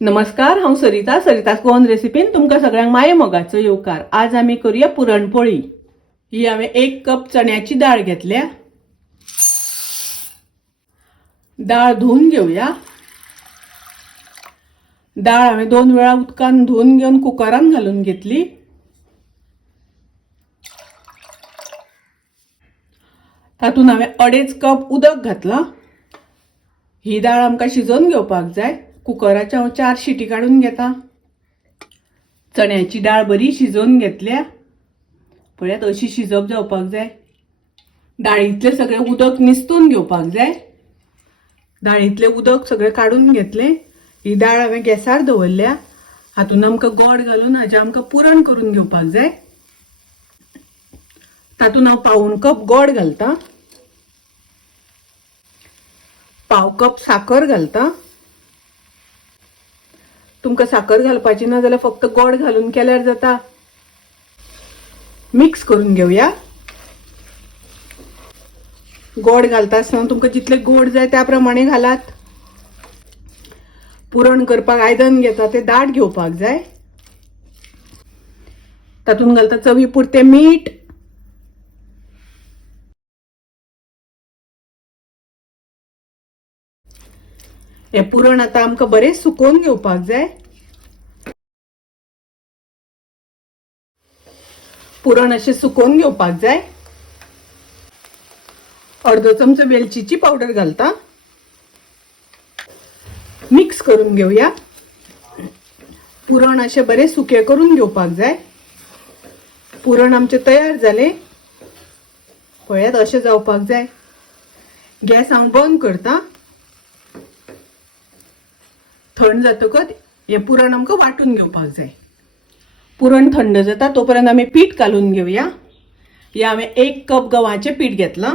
नमस्कार, हांव सरिता गोवन रेसिपीन तुमकां सगळ्यांक माये मोगाचो येवकार। आज आमी करूया पुरणपोळी। ही हांवें 1 कप चण्याची डाळ घेतल्या। डाळ धुवून घेवया। डाळ हांवें 2 वेळा उदकान धुवून घेवन कुकरान घालून घेतली। तातूंत हांवें 2.5 कप उदक घातलां। ही डाळ आमकां शिजोवन घेवपाक जाय। कुकराच्या हांव 4 शिटी काढून घेता। चण्याची डाळ बरी शिजोवन घेतल्या। पळयात अशी शिजप जावपाक जाय। डाळीतले सगळे उदक निस्तून घेवपाक जाय। डाळीतले उदक सगळे काढून घेतले। ही डाळ हांवें गॅसार दवरल्या। हातून आमकां गोड घालून हाजे आमकां पुरण करून घेवपाक जाय। तातून हांव 1 कप गोड घालता। 1 कप साखर घालता। तुमकां साखर घालपाची ना जाल्यार फक्त गोड घालून केल्यार जाता। मिक्स करून घेवया। गोड घालता आसतना तुमकां जितले गोड जाय त्या प्रमाणे घालात। पुरण करपाक आयदन घेता ते दाट घेवपाक जाय। तातून घालता चवी पुरते मीठ, हे पुरण आता आमकां बरें सुकोवन घेवपाक जाय। पुरण अशें सुकोवन घेवपाक जाय। अर्धो चमचो वेलचीची पावडर घालता। मिक्स करून घेवया। पुरण अशें बरें सुकें करून घेवपाक जाय। पुरण आमचें तयार जालें। पळयात अशें जावपाक जाय। गॅस हांव बंद करता। थंड जातकच हे पुरण आमकां वाटून घेवपाक जाय। पुरण थंड जाता तोपर्यंत आमी पीठ घालून घेवया। हे हांवें 1 कप गव्हाचें पीठ घेतलां।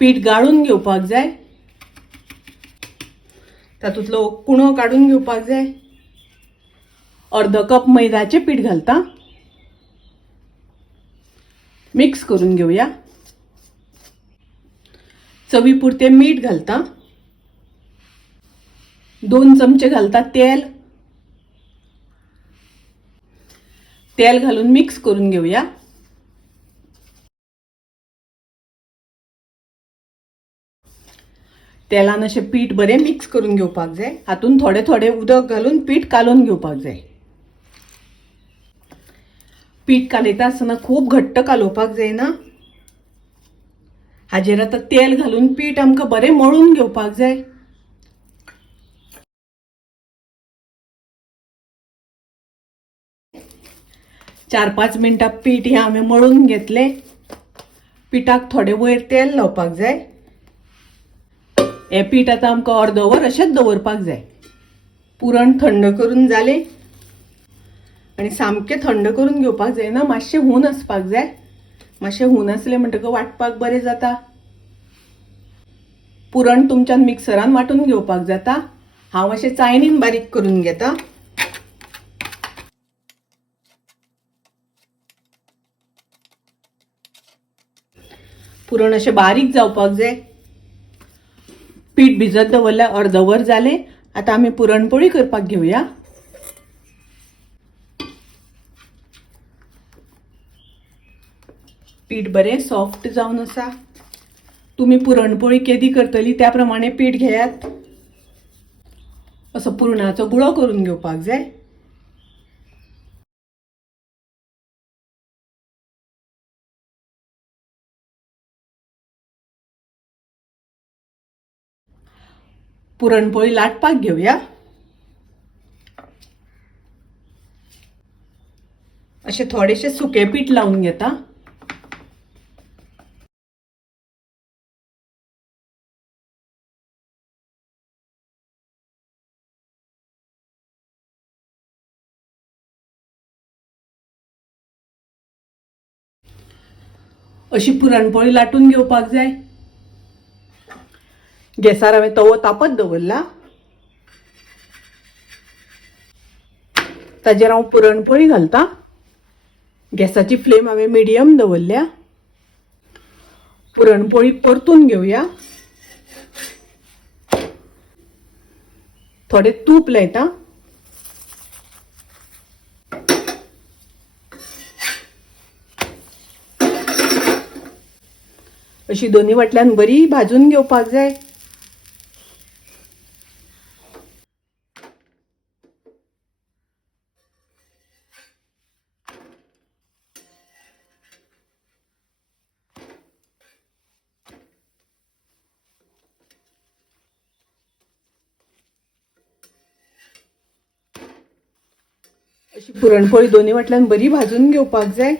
पीठ गाळून घेवपाक जाय। तातूंतलो कुणो काढून घेवपाक जाय। अर्धो कप मैदाचें पीठ घालता। मिक्स करून घेवया। चवी पुरते मीठ घालता। 2 चमचे घालता तेल। तेल घालून मिक्स करून घेवया। तेलान अशें पीठ बरें मिक्स करून घेवपाक जाय। हातून थोडे थोडे उदक घालून पीठ कालून घेवपाक जाय। पीठ कालयता आसतना खूब घट्ट कालोवपाक जायना। हाजेर आतां तेल घालून पीठ आमकां बरें मळून घेवपाक जाय। चार 5 मिनटां पीठ हे हांवें मळून घेतलें। पिठाक थोडे वयर तेल लावपाक जाय। हे पीठ आतां आमकां अर्दवर अशेंच दवरपाक जाय। पुरण थंड करून जालें आनी सामकें थंड करून घेवपाक जायना। मातशें हून आसपाक जाय। मातशें हून आसलें म्हणटकच वाटपाक बरें जाता। पुरण तुमच्यान मिक्सरान वाटून घेवपाक जाता। हांव अशें चाळणीन बारीक करून घेता। पुरण अशें बारीक जावपाक जाय। पीठ भिजत दवरल्यार अर्दवर जालें। आतां आमी पुरणपोळी करपाक घेवया। पीठ बरें सॉफ्ट जावन आसा। तुम्ही पुरणपोळी केदी करतली त्या प्रमाणे पीठ घेयात। असो पुरणाचो गुळो करून घेवपाक जाय। पुरणपोळी लाटपाक घेवया। अशें थोडेशें सुकें पीठ लावून घेता। अशी पुरणपोळी लाटून घेवपाक जाय। गॅसार हांवें तवो तापत दवरला। ताजेर हांव पुरणपोळी घालता। गॅसाची फ्लेम हांवें मिडियम दवरल्या। पुरणपोळी परतून घेवया। थोडे तूप लायता. अशी दोन्ही वाटल्यान बरी भाजून घेवपाक जाय. अशी पुरणपोळी दोन्ही वाटल्यान बरी भाजून घेवपाक जाय.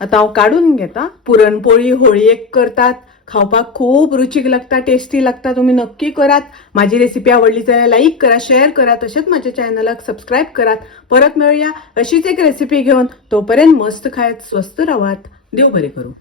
आता हांव काढून घेता. पुरणपोळी होळयेक करतात, खावपाक खूप रुचीक लागता, टेस्टी लागता. तुम्ही नक्की करात. माझी रेसिपी आवडली जाल्यार लाईक करा, शेअर करा, तसेच माझ्या चॅनलाक सबस्क्राईब करात. परत मिळूया अशीच एक रेसिपी घेऊन. तोपर्यंत मस्त खायत, स्वस्त राहात. देव बरे करू.